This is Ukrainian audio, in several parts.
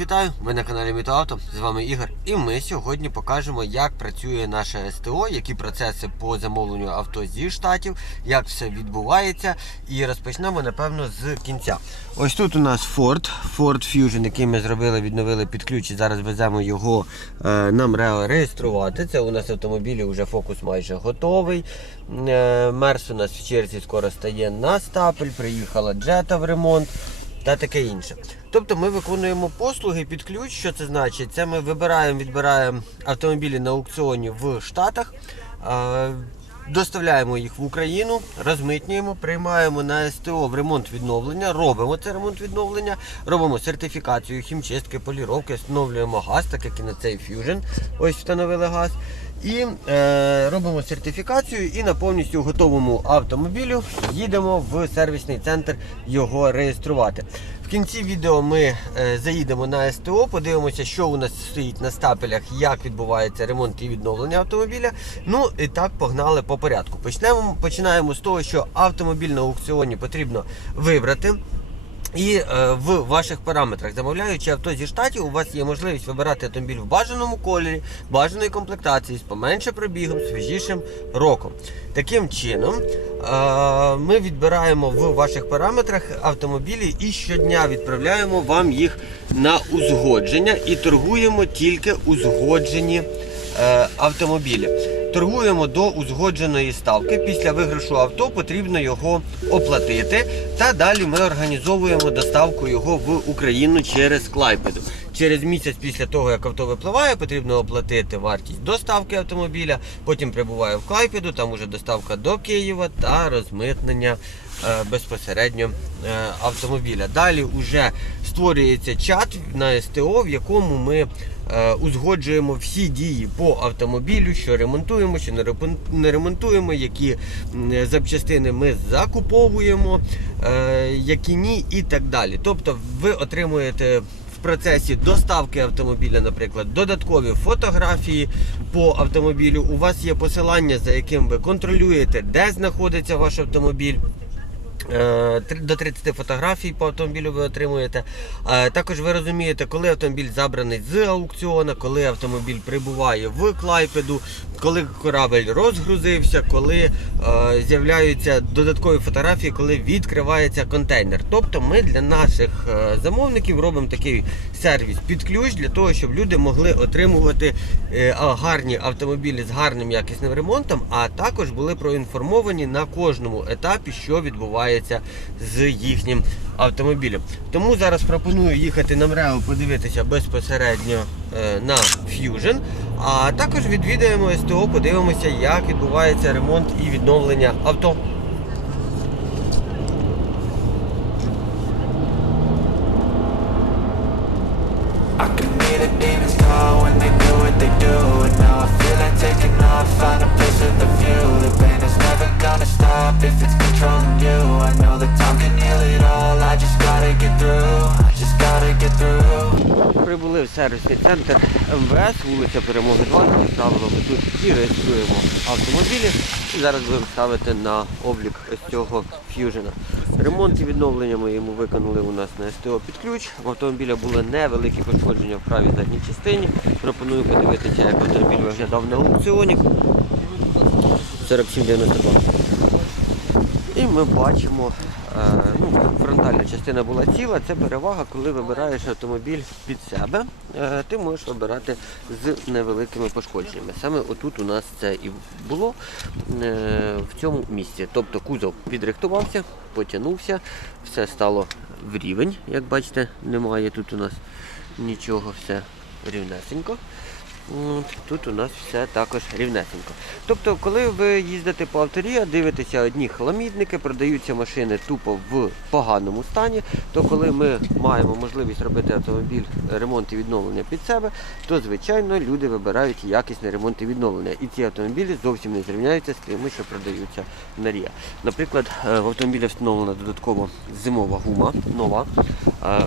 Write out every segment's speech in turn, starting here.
Вітаю, ви на каналі Мітоавто, з вами Ігор. І ми сьогодні покажемо, як працює наше СТО, які процеси по замовленню авто зі штатів, як все відбувається. І розпочнемо, напевно, з кінця. Ось тут у нас Ford, Ford Fusion, який ми зробили, відновили під ключ і зараз веземо його е, нам реєструвати. Це у нас автомобілі вже фокус майже готовий. Е, Мерс у нас в черзі скоро стає на стапель, приїхала джета в ремонт та таке інше. Тобто ми виконуємо послуги під ключ. Що це значить? Це ми вибираємо, відбираємо автомобілі на аукціоні в Штатах. Доставляємо їх в Україну, розмитнюємо, приймаємо на СТО в ремонт відновлення, робимо це ремонт відновлення, робимо сертифікацію, хімчистки, поліровки, встановлюємо газ, так як і на цей Fusion. Ось встановили газ. І е, робимо сертифікацію і на повністю готовому автомобілю їдемо в сервісний центр його реєструвати. В кінці відео ми е, заїдемо на СТО, подивимося, що у нас стоїть на стапелях, як відбувається ремонт і відновлення автомобіля. Ну і так погнали по порядку. Почнемо, починаємо з того, що автомобіль на аукціоні потрібно вибрати. І е, в ваших параметрах, замовляючи авто зі штатів, у вас є можливість вибирати автомобіль в бажаному кольорі, бажаної комплектації, з поменше пробігом, свіжішим роком. Таким чином, е, ми відбираємо в ваших параметрах автомобілі і щодня відправляємо вам їх на узгодження і торгуємо тільки узгоджені автомобілі. Торгуємо до узгодженої ставки. Після виграшу авто потрібно його оплатити. Та далі ми організовуємо доставку його в Україну через Клайпеду. Через місяць після того, як авто випливає, потрібно оплатити вартість доставки автомобіля. Потім прибуває в Клайпеду, там уже доставка до Києва та розмитнення е, безпосередньо е, автомобіля. Далі вже створюється чат на СТО, в якому ми е, узгоджуємо всі дії по автомобілю, що ремонтуємо, що не ремон- ремонтуємо, які запчастини ми закуповуємо, е, які ні, і так далі. Тобто ви отримуєте в процесі доставки автомобіля, наприклад, додаткові фотографії по автомобілю. У вас є посилання, за яким ви контролюєте, де знаходиться ваш автомобіль. Е, До 30 фотографій по автомобілю ви отримуєте. Е, Також ви розумієте, коли автомобіль забраний з аукціона, коли автомобіль прибуває в Клайпеду, коли корабель розгрузився, коли е, з'являються додаткові фотографії, коли відкривається контейнер. Тобто ми для наших замовників робимо такий сервіс під ключ для того, щоб люди могли отримувати гарні автомобілі з гарним якісним ремонтом, а також були проінформовані на кожному етапі, що відбувається з їхнім автомобілем. Тому зараз пропоную їхати на МРЕО, подивитися безпосередньо е, на Fusion, а також відвідаємо СТО, подивимося, як відбувається ремонт і відновлення авто. Сервісний центр МВС, вулиця Перемоги 2, правило ми тут і реєструємо автомобілі і зараз будемо ставити на облік ось цього ф'южена. Ремонт і відновлення ми йому виконали у нас на СТО під ключ. В автомобіля були невеликі пошкодження в правій задній частині. Пропоную подивитися, як автомобіль виглядав на аукціоні. 4792. І ми бачимо, е, ну, фронтальна частина була ціла. Це перевага, коли вибираєш автомобіль під себе. Е, ти можеш вибирати з невеликими пошкодженнями. Саме отут у нас це і було е, в цьому місці. Тобто кузов підрихтувався, потягнувся, все стало в рівень. Як бачите, немає тут у нас нічого, все рівнесенько. От, Тут у нас все також рівнесенько. Тобто, коли ви їздите по авторія, дивитеся одні хламідники, продаються машини тупо в поганому стані, то коли ми маємо можливість робити автомобіль ремонт і відновлення під себе, то звичайно люди вибирають якісний ремонт і відновлення. І ці автомобілі зовсім не зрівняються з тими, що продаються на Рія. Наприклад, е, в автомобілі встановлена додатково зимова гума нова. Е,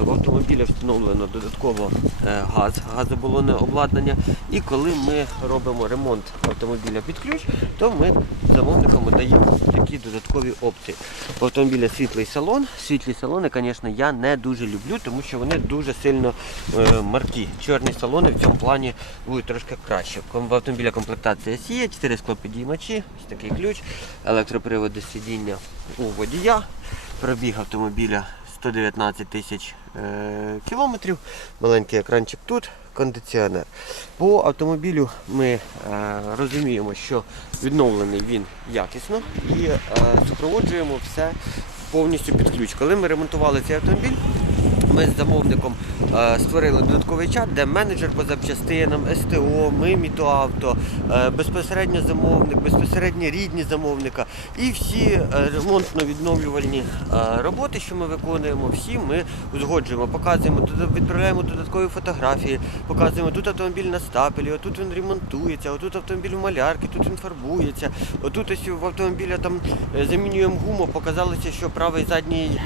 В автомобілі встановлено додатково е, газ, газобалонне обладнання. І коли ми робимо ремонт автомобіля під ключ, то ми замовникам даємо такі додаткові опції. У автомобіля світлий салон. Світлі салони, звісно, я не дуже люблю, тому що вони дуже сильно е, маркі. Чорні салони в цьому плані будуть трошки краще. В автомобіля комплектація сіє, 4 склопідіймачі, ось такий ключ, електроприводи сидіння у водія, пробіг автомобіля 119 тисяч кілометрів, маленький екранчик тут, кондиціонер. По автомобілю ми е, розуміємо, що відновлений він якісно і е, супроводжуємо все повністю під ключ. Коли ми ремонтували цей автомобіль, ми з замовником е, створили додатковий чат, де менеджер по запчастинам, СТО, ми Мітоавто, е, безпосередньо замовник, безпосередньо рідні замовника. І всі е, ремонтно-відновлювальні роботи, що ми виконуємо, всі ми узгоджуємо, показуємо, відправляємо додаткові фотографії, показуємо, тут автомобіль на стапелі, отут він ремонтується, отут автомобіль у малярки, тут він фарбується, отут ось в автомобіля там замінюємо гуму, показалося, що правий задній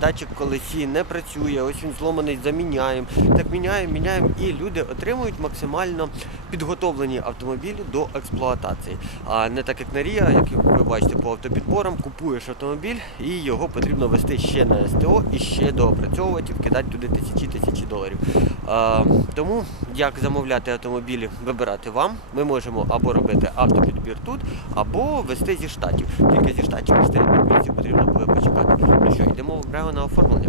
датчик колесі не працює, ось він зломаний, заміняємо. Так міняємо, міняємо, і люди отримують максимально підготовлені автомобілі до експлуатації. А не так як на Рія, як ви бачите по автопідборам, купуєш автомобіль і його потрібно вести ще на СТО і ще доопрацьовувати, вкидати туди тисячі тисячі доларів. А, тому як замовляти автомобілі, вибирати вам. Ми можемо або робити автопідбір тут, або вести зі штатів. Тільки зі штатів 4-5 місяців потрібно буде почекати. Ну що, йдемо прямо на оформлення.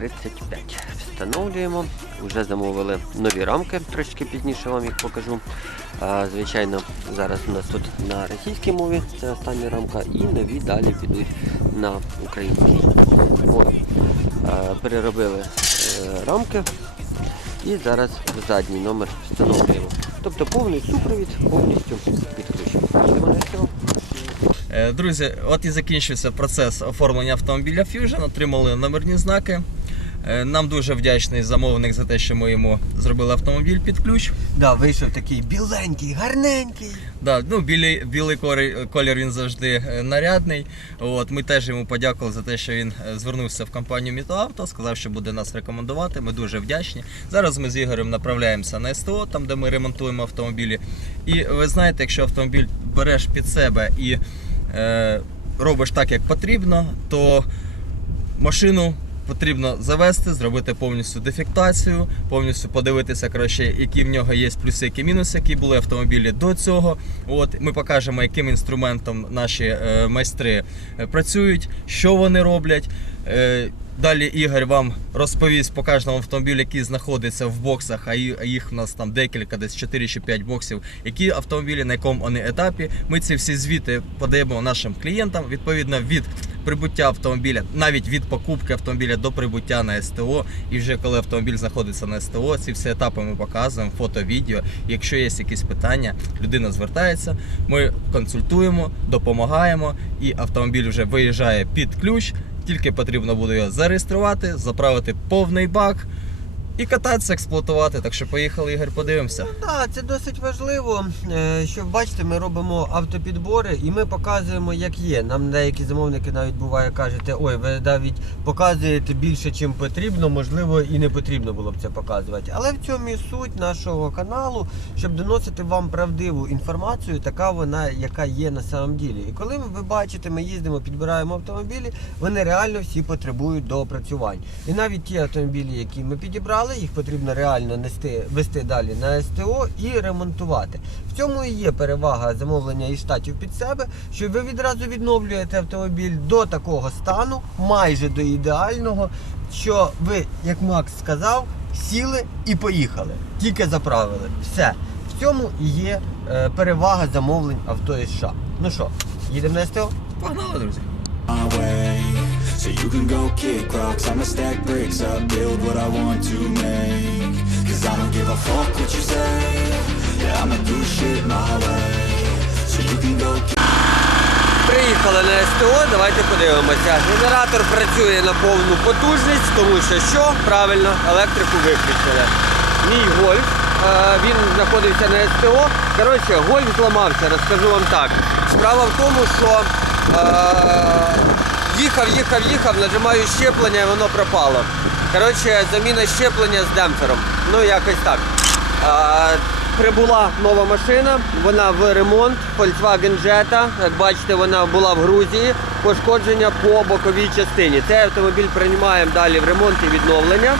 6635. Встановлюємо. Вже замовили нові рамки, трошки пізніше вам їх покажу. Звичайно, зараз у нас тут на російській мові це остання рамка, і нові далі підуть на українській. Переробили е, рамки і зараз задній номер встановлюємо. Тобто повний супровід повністю під ключ. Йдемо на SEO. Е, Друзі, от і закінчився процес оформлення автомобіля Fusion. Отримали номерні знаки. Е, Нам дуже вдячний замовник за те, що ми йому зробили автомобіль під ключ. Да, вийшов такий біленький, гарненький. Да, ну, білий, білий колір, він завжди е, нарядний. От, ми теж йому подякували за те, що він е, звернувся в компанію Мітоавто, сказав, що буде нас рекомендувати. Ми дуже вдячні. Зараз ми з Ігорем направляємося на СТО, там де ми ремонтуємо автомобілі. І ви знаєте, якщо автомобіль береш під себе і е, робиш так, як потрібно, то машину потрібно завести, зробити повністю дефектацію, повністю подивитися, краще, які в нього є плюси, які мінуси, які були автомобілі до цього. От ми покажемо, яким інструментом наші е, майстри е, працюють, що вони роблять. Далі Ігор вам розповість по кожному автомобілю, який знаходиться в боксах, а їх у нас там декілька, десь 4 чи 5 боксів, які автомобілі, на якому вони етапі. Ми ці всі звіти подаємо нашим клієнтам відповідно від прибуття автомобіля, навіть від покупки автомобіля до прибуття на СТО. І вже коли автомобіль знаходиться на СТО, ці всі етапи ми показуємо, фото, відео. Якщо є якісь питання, людина звертається, ми консультуємо, допомагаємо, і автомобіль вже виїжджає під ключ. Тільки потрібно буде його зареєструвати, заправити повний бак і кататися, експлуатувати. Так що поїхали, Ігор, подивимося. Так, це досить важливо. е, Що бачите, ми робимо автопідбори і ми показуємо, як є. Нам деякі замовники навіть буває кажете, ой, ви навіть показуєте більше, чим потрібно, можливо, і не потрібно було б це показувати. Але в цьому і суть нашого каналу, щоб доносити вам правдиву інформацію, така вона, яка є на самом ділі. І коли ви бачите, ми їздимо, підбираємо автомобілі, вони реально всі потребують доопрацювань. І навіть ті автомобілі, які ми підібрали, їх потрібно реально нести, вести далі на СТО і ремонтувати. В цьому і є перевага замовлення із штатів під себе, що ви відразу відновлюєте автомобіль до такого стану, майже до ідеального, що ви, як Макс сказав, сіли і поїхали. Тільки заправили. Все. В цьому і є е, перевага замовлень авто із США. Ну що, їдемо на СТО? Погнали, друзі! So you can go kick rocks, I'ma stack bricks up, build what I want to make. Cause I don't give a fuck what you say. Yeah, I'ma do shit my way. So you can go kick Приїхали на СТО, давайте подивимося. Генератор працює на повну потужність, тому що що? Правильно, електрику виключили. Мій гольф, е, він знаходився на СТО. Коротше, гольф зламався, розкажу вам так. Справа в тому, що е, їхав, їхав, їхав, нажимаю щеплення і воно пропало. Коротше, заміна щеплення з демпфером. Ну, якось так. Е, Прибула нова машина, вона в ремонт, Volkswagen Jetta. Як бачите, вона була в Грузії. Пошкодження по боковій частині. Цей автомобіль приймаємо далі в ремонт і відновлення.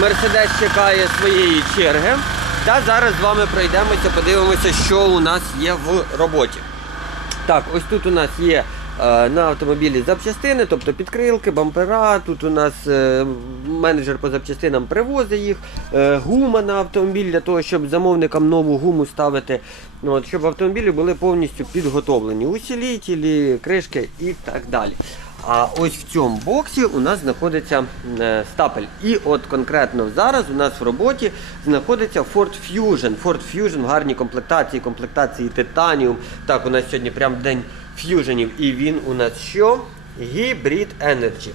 Мерседес чекає своєї черги. Та зараз з вами пройдемося, подивимося, що у нас є в роботі. Так, ось тут у нас є на автомобілі запчастини, тобто підкрилки, бампера. Тут у нас е, менеджер по запчастинам привозить їх, е, гума на автомобіль для того, щоб замовникам нову гуму ставити, ну, от, щоб автомобілі були повністю підготовлені. Усілітелі, кришки і так далі. А ось в цьому боксі у нас знаходиться е, стапель. І от конкретно зараз у нас в роботі знаходиться Ford Fusion. Ford Fusion в гарній комплектації, комплектації Titanium. Так, у нас сьогодні прям день ф'юженів. І він у нас що? Hybrid Energy.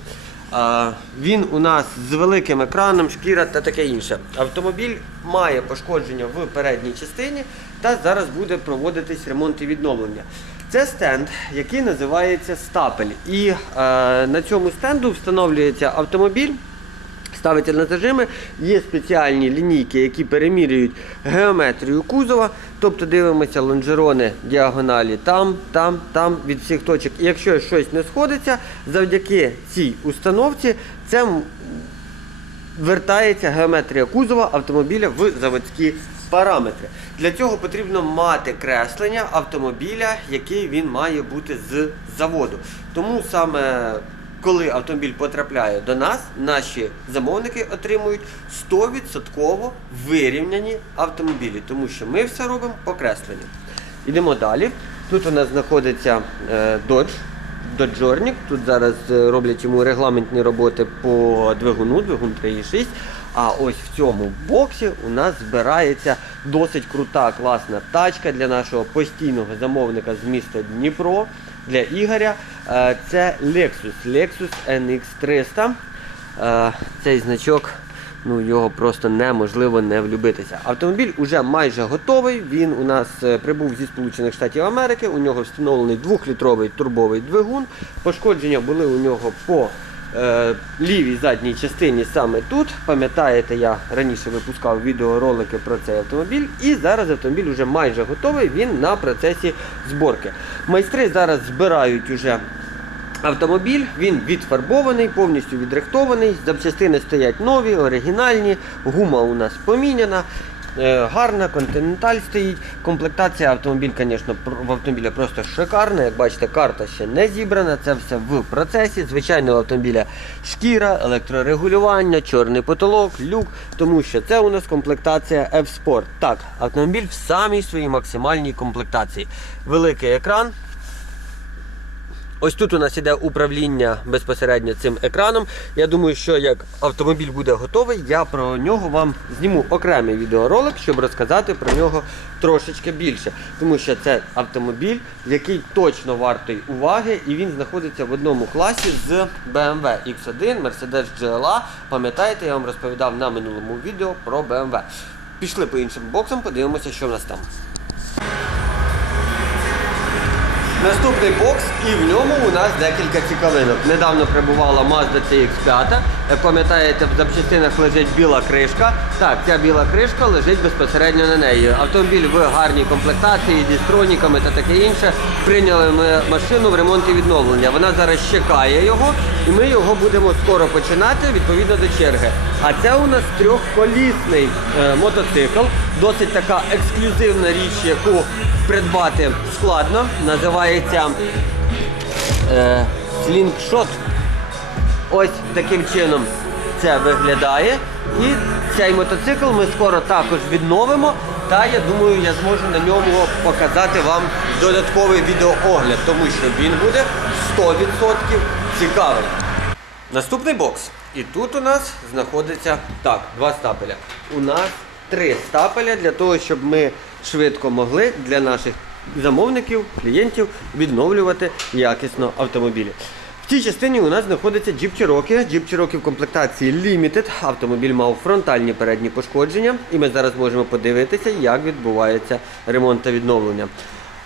Він у нас з великим екраном, шкіра та таке інше. Автомобіль має пошкодження в передній частині та зараз буде проводитись ремонт і відновлення. Це стенд, який називається стапель. І е, на цьому стенду встановлюється автомобіль. Ставиться на зажими, є спеціальні лінійки, які перемірюють геометрію кузова, тобто дивимося лонжерони діагоналі там, там, там від всіх точок. І якщо щось не сходиться, завдяки цій установці це вертається геометрія кузова автомобіля в заводські параметри. Для цього потрібно мати креслення автомобіля, який він має бути з заводу. Тому саме коли автомобіль потрапляє до нас, наші замовники отримують 100% вирівняні автомобілі, тому що ми все робимо по кресленню. Йдемо далі. Тут у нас знаходиться е, Dodge. Доджорнік. Тут зараз е, роблять йому регламентні роботи по двигуну, двигун 3.6. А ось в цьому боксі у нас збирається досить крута, класна тачка для нашого постійного замовника з міста Дніпро для Ігоря. Е, Це Lexus, Lexus NX 300. Е, Цей значок ну його просто неможливо не влюбитися. Автомобіль уже майже готовий. Він у нас е, прибув зі Сполучених Штатів Америки. У нього встановлений 2-літровий турбовий двигун. Пошкодження були у нього по лівій задній частині саме тут. Пам'ятаєте, я раніше випускав відеоролики про цей автомобіль. І зараз автомобіль вже майже готовий. Він на процесі зборки. Майстри зараз збирають уже Автомобіль він відфарбований, повністю відрихтований. Запчастини стоять нові, оригінальні, гума у нас поміняна. Е, Гарна, континенталь стоїть. Комплектація автомобіль, звісно, в автомобіля просто шикарна. Як бачите, карта ще не зібрана, це все в процесі. Звичайно, у автомобіля шкіра, електрорегулювання, чорний потолок, люк, тому що це у нас комплектація F-Sport. Так, автомобіль в самій своїй максимальній комплектації. Великий екран. Ось тут у нас іде управління безпосередньо цим екраном. Я думаю, що як автомобіль буде готовий, я про нього вам зніму окремий відеоролик, щоб розказати про нього трошечки більше. Тому що це автомобіль, який точно вартий уваги, і він знаходиться в одному класі з BMW X1, Mercedes GLA. Пам'ятаєте, я вам розповідав на минулому відео про BMW. Пішли по іншим боксам, подивимося, що в нас там. Наступний бокс, і в ньому у нас декілька цікавинок. Недавно прибувала Mazda CX5. Пам'ятаєте, в запчастинах лежить біла кришка. Так, ця біла кришка лежить безпосередньо на неї. Автомобіль в гарній комплектації зі строніками та таке інше. Прийняли ми машину в ремонт і відновлення. Вона зараз чекає його, і ми його будемо скоро починати відповідно до черги. А це у нас трьохколісний е, мотоцикл, досить така ексклюзивна річ, яку придбати складно. Називається е, слінгшот. Ось таким чином це виглядає. І цей мотоцикл ми скоро також відновимо. Та я думаю, я зможу на ньому показати вам додатковий відеоогляд, тому що він буде 100% цікавий. Наступний бокс. І тут у нас знаходиться так, два стапеля. У нас три стапеля для того, щоб ми швидко могли для наших замовників, клієнтів відновлювати якісно автомобілі. В цій частині у нас знаходиться Jeep Cherokee. Jeep Cherokee в комплектації Limited. Автомобіль мав фронтальні передні пошкодження, і ми зараз можемо подивитися, як відбувається ремонт та відновлення.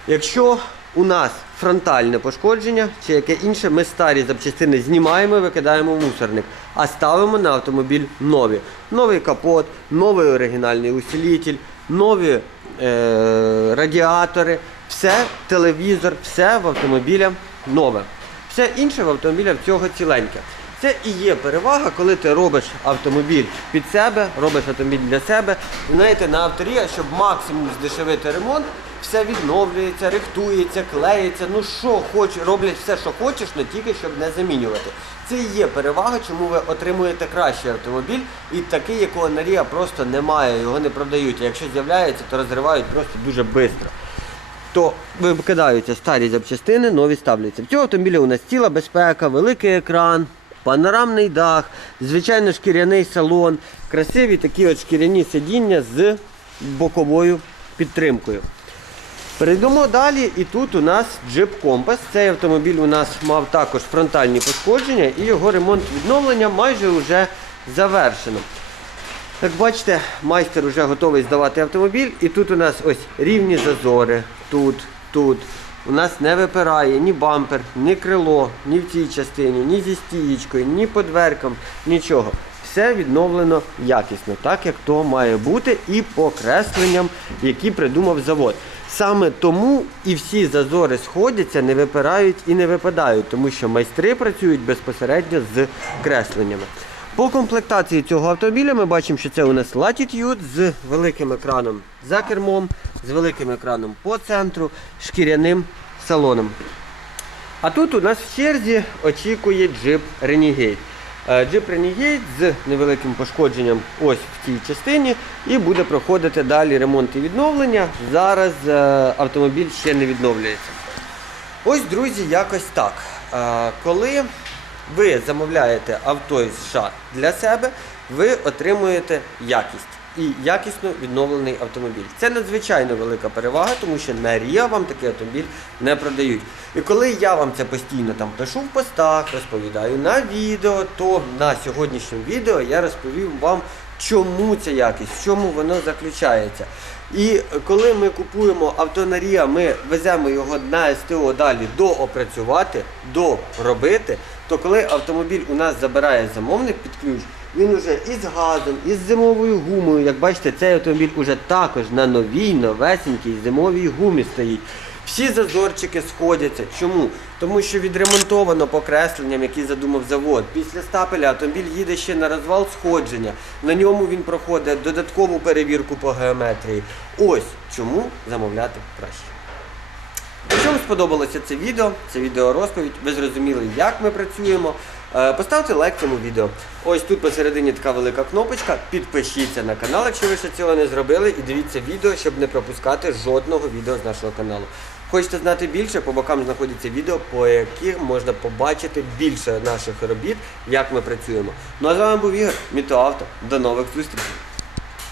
Якщо у нас фронтальне пошкодження чи яке інше, ми старі запчастини знімаємо і викидаємо в мусорник, а ставимо на автомобіль нові. Новий капот, новий оригінальний усилитель, нові е, радіатори, все, телевізор, все в автомобіля нове. Все інше в автомобіля цього ціленьке. Це і є перевага, коли ти робиш автомобіль під себе, робиш автомобіль для себе. Знаєте, на авторія, щоб максимум здешевити ремонт, все відновлюється, рихтується, клеїться. Ну що хоч, роблять все, що хочеш, але тільки щоб не замінювати. Це і є перевага, чому ви отримуєте кращий автомобіль, і такий, якого на Ріа просто немає, його не продають. А якщо з'являється, то розривають просто дуже швидко то викидаються старі запчастини, нові ставляться. В цього автомобіля у нас ціла безпека, великий екран, панорамний дах, звичайно шкіряний салон, красиві такі от шкіряні сидіння з боковою підтримкою. Перейдемо далі, і тут у нас Jeep Compass. Цей автомобіль у нас мав також фронтальні пошкодження, і його ремонт відновлення майже вже завершено. Як бачите, майстер вже готовий здавати автомобіль, і тут у нас ось рівні зазори. Тут, тут. У нас не випирає ні бампер, ні крило, ні в цій частині, ні зі стієчкою, ні по дверкам, нічого. Все відновлено якісно, так як то має бути, і по кресленням, які придумав завод. Саме тому і всі зазори сходяться, не випирають і не випадають, тому що майстри працюють безпосередньо з кресленнями. По комплектації цього автомобіля ми бачимо, що це у нас Latitude з великим екраном за кермом, з великим екраном по центру, шкіряним салоном. А тут у нас в черзі очікує Jeep Renegade. Е, Renegade з невеликим пошкодженням ось в цій частині і буде проходити далі ремонт і відновлення. Зараз е, автомобіль ще не відновлюється. Ось, друзі, якось так. Е, Коли ви замовляєте авто із США для себе, ви отримуєте якість і якісно відновлений автомобіль. Це надзвичайно велика перевага, тому що на вам такий автомобіль не продають. І коли я вам це постійно там пишу в постах, розповідаю на відео, то на сьогоднішньому відео я розповім вам, чому ця якість, в чому воно заключається. І коли ми купуємо авто на Ріа, ми веземо його на СТО далі доопрацювати, доробити, то коли автомобіль у нас забирає замовник під ключ, він уже із газом, із зимовою гумою. Як бачите, цей автомобіль уже також на новій, новесенькій зимовій гумі стоїть. Всі зазорчики сходяться. Чому? Тому що відремонтовано по кресленням, які задумав завод. Після стапеля автомобіль їде ще на розвал сходження. На ньому він проходить додаткову перевірку по геометрії. Ось чому замовляти краще. Якщо вам сподобалося це відео, це відео розповідь, ви зрозуміли, як ми працюємо. Е, Поставте лайк цьому відео. Ось тут посередині така велика кнопочка. Підпишіться на канал, якщо ви ще цього не зробили, і дивіться відео, щоб не пропускати жодного відео з нашого каналу. Хочете знати більше, по бокам знаходяться відео, по яких можна побачити більше наших робіт, як ми працюємо. Ну а з вами був Ігор, Мітоавто. До нових зустрічей!